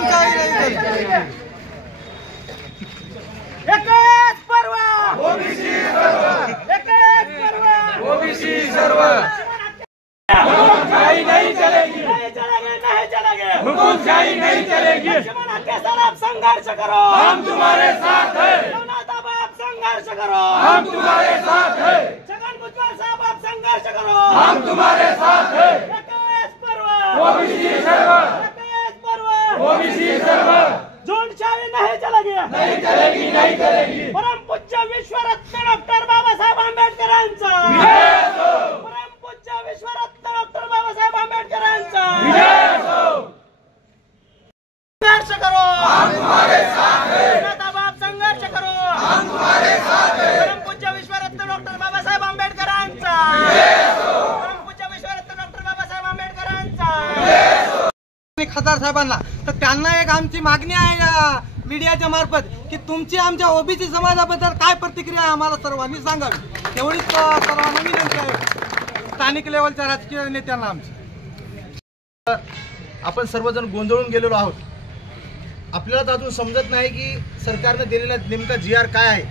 हुकुमशाही नहीं चलेगी। एकच पर्व ओबीसी सर्व, एकच पर्व ओबीसी सर्व। हुकुमशाही नहीं चलेगी, नहीं चलेगी, नहीं चलेगी। हुकुमशाही नहीं चलेगी। लक्ष्मण के साथ आप संघर्ष करो, हम तुम्हारे साथ हैं, रघुनाथ आप संघर्ष करो, हम तुम्हारे साथ हैं, छगन भुजबळ साहब आप संघर्ष करो, हम तुम्हारे साथ हैं। एकच पर्व ओबीसी सर्व, एकच पर्व ओबीसी सर्व। झुंडशाही नहीं चलेगी, नहीं चलेगी, नहीं चलेगी। परम पूज्य विश्वरत्न डॉक्टर बाबासाहेब आंबेडकरांचा, विजय असो, परम पूज्य विश्वरत्न डॉक्टर बाबासाहेब आंबेडकरांचा विजय असो। संघर्ष करो, हम तुम्हारे साथ हैं, रघुनाथ आप संघर्ष करो, हम तुम्हारे साथ हैं। परम पूज्य विश्वरत्न डॉक्टर बाबासाहेब आंबेडकरांचा, विजय असो, परम पूज्य विश्वरत्न डॉक्टर बाबासाहेब आंबेडकरांचा। खासदार साहेबांना तर त्यांना एक आमची मागणी आहे या मीडियाच्या मार्फत की तुमची आमच्या ओबीसी समाजाबद्दल काय प्रतिक्रिया आहे आम्हाला सर्वांनी सांगावी, एवढीच सर्वांना विनंती आहे स्थानिक लेवलच्या राजकीय नेत्यांना आमची। आपण सर्वजण गोंधळून गेलेलो आहोत। आपल्याला तर अजून समजत नाही की सरकारने दिलेला नेमका GR काय आहे।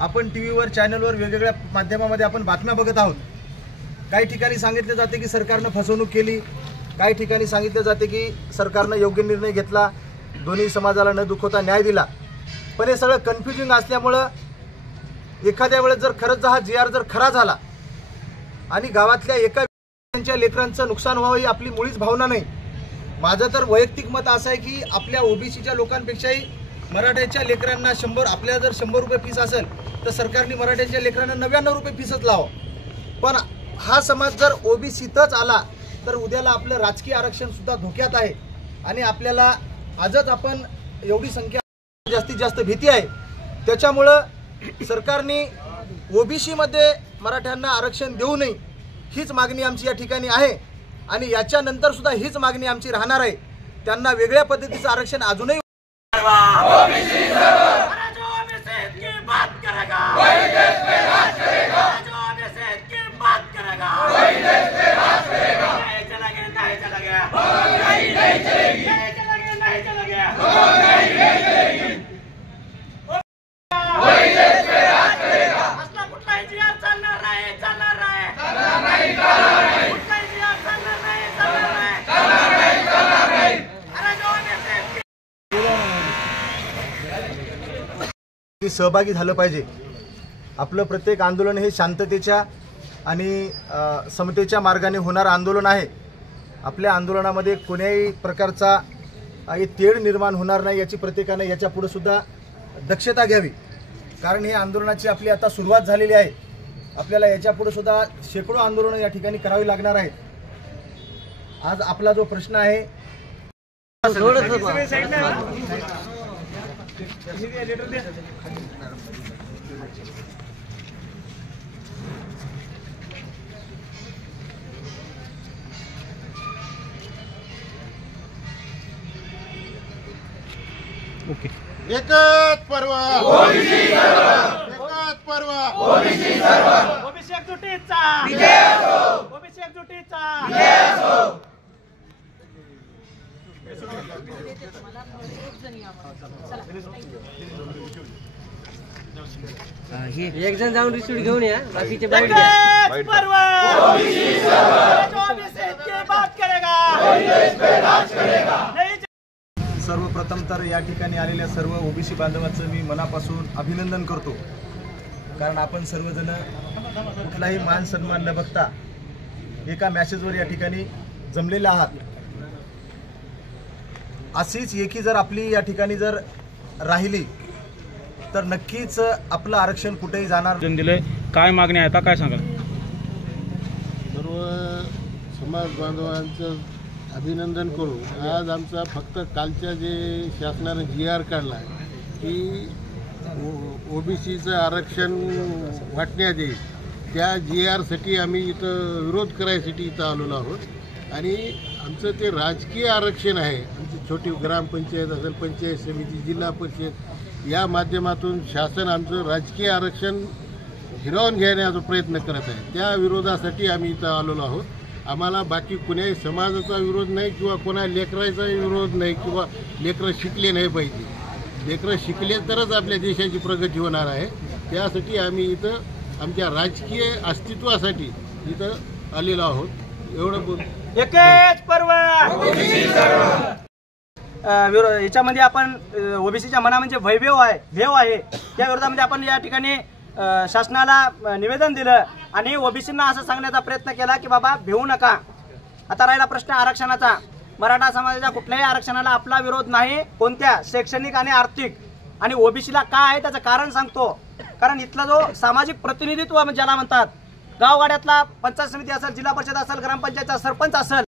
आपण टीव्हीवर चॅनलवर वेगवेगळ्या माध्यमामध्ये आपण बातम्या बघत आहोत। काही ठिकाणी सांगितले जाते की सरकारने फसवणूक केली, काही ठिकाणी सांगितले जाते की सरकारने योग्य निर्णय घेतला, दोन्ही समाजाला न दुखवता न्याय दिला। पण हे सगळं कन्फ्युजिंग असल्यामुळं एखाद्या वेळेस जर खरंच हा GR जर खरा झाला आणि गावातल्या एका व्यक्तीच्या लेकरांचं नुकसान व्हावं ही आपली मुळीच भावना नाही। माझं तर वैयक्तिक मत असं आहे की आपल्या ओबीसीच्या लोकांपेक्षाही मराठ्याच्या लेकरांना 100, आपल्या जर 100 रुपये फीस असेल तर सरकारने मराठ्याच्या लेकरांना 99 रुपये फीसच लावा। पण हा समाज जर ओबीसीतच आला तर उद्याला आपलं राजकीय आरक्षण सुद्धा धोक्यात आहे आणि आपल्याला आजच आपण एवढी संख्या जास्तीत जास्त भीती आहे। त्याच्यामुळं सरकारने ओबीसीमध्ये मराठ्यांना आरक्षण देऊ नये हीच मागणी आमची या ठिकाणी आहे आणि याच्यानंतर सुद्धा हीच मागणी आमची राहणार आहे। त्यांना वेगळ्या पद्धतीचं आरक्षण अजूनही ओबीसी सर्व, जो ओबीसी की बात करेगा वही देश में राज करेगा, जो ओबीसी की बात करेगा वही देश में राज करेगा। नहीं चलेगी, नहीं चलेगी, हुकुमशाही नहीं चलेगी, नहीं चलेगी, नहीं चलेगी। हुकुमशाही नहीं चलेगी, वही देश में राज करेगा। असला कुठलाही GR चालणार नाही, चालणार नाही, करना नहीं, करना नहीं, कुठलाही GR चालणार नाही, चालणार नाही। करना नहीं, करना नहीं। अरे जो ओबीसी की सहभागी झालं पाहिजे। आपलं प्रत्येक आंदोलन हे शांततेच्या आणि समतेच्या मार्गाने होणारं आंदोलन आहे। आपल्या आंदोलनामध्ये कोणत्याही प्रकारचा तेढ निर्माण होणार नाही याची प्रत्येकाने याच्या पुढे सुद्धा दक्षता घ्यावी, कारण ही आंदोलनाची आपली आता सुरुवात झालेली आहे। आपल्याला याच्या पुढे सुद्धा शेकडो आंदोलनं या ठिकाणी करावी लागणार आहेत। आज आपला जो प्रश्न आहे एकच पर्व ओबीसी सर्व, एकच पर्व ओबीसी सर्व। ओबीसी एकजुटीचा विजय असो, ओबीसी एकजुटीचा विजय असो। एक जण जाऊन रिसिप्ट घेऊन या, बाकीचे बाहेर एकच पर्व ओबीसी सर्व, जो ओबीसी की बात करेगा वही देश में राज करेगा। नहीं सर्वप्रथम तर या ठिकाणी आलेल्या सर्व ओबीसी बांधवांचं मी मनापासून अभिनंदन करतो, कारण आपण सर्वजण कुठलाही मान सन्मान न बघता एका मॅसेजवर या ठिकाणी जमलेले आहात। अशीच एकी जर आपली या ठिकाणी जर राहिली तर नक्कीच आपलं आरक्षण कुठेही जाणार दिले। काय मागणी आहे आता काय सांगाल? सर्व समाज बांधवांचं अभिनंदन करू। आज आमचा फक्त कालच्या जे शासनाने GR काढला की ओबीसीचं आरक्षण वाटण्यात येईल, त्या GRसाठी आम्ही इथं विरोध करायसाठी इथं आलेलो आहोत। आणि आमचं ते राजकीय आरक्षण आहे, आमची छोटी ग्रामपंचायत असेल, पंचायत समिती, जिल्हा परिषद या माध्यमातून शासन आमचं राजकीय आरक्षण हिरावून घेण्याचा प्रयत्न करत आहे। त्या विरोधासाठी आम्ही इथं आलेलो आहोत आम्हाला बाकी कुणाही समाजाचा विरोध नाही किंवा कोणा लेकराचा विरोध नाही किंवा लेकरं शिकले नाही पाहिजे. लेकरं शिकले तरच आपल्या देशाची प्रगती होणार आहे. त्यासाठी आम्ही इथं आमच्या राजकीय अस्तित्वासाठी इथं आलेलो आहोत. एवढं बोल. एकच पर्व याच्यामध्ये आपण ओबीसीच्या मनामध्ये वैभव आहे, भेव आहे, त्या विरोधामध्ये आपण या ठिकाणी शासनाला निवेदन दिलं आणि ओबीसींना असं सांगण्याचा प्रयत्न केला की बाबा भेऊ नका. आता राहिला प्रश्न आरक्षणाचा. मराठा समाजाच्या कुठल्याही आरक्षणाला आपला विरोध नाही, कोणत्या शैक्षणिक आणि आर्थिक. आणि ओबीसीला काय आहे त्याचं कारण सांगतो. कारण इथला जो सामाजिक प्रतिनिधित्व ज्याला म्हणतात, गावगाड्यातला पंचायत समिती असेल, जिल्हा परिषद असेल, ग्रामपंचायतचा सरपंच असेल,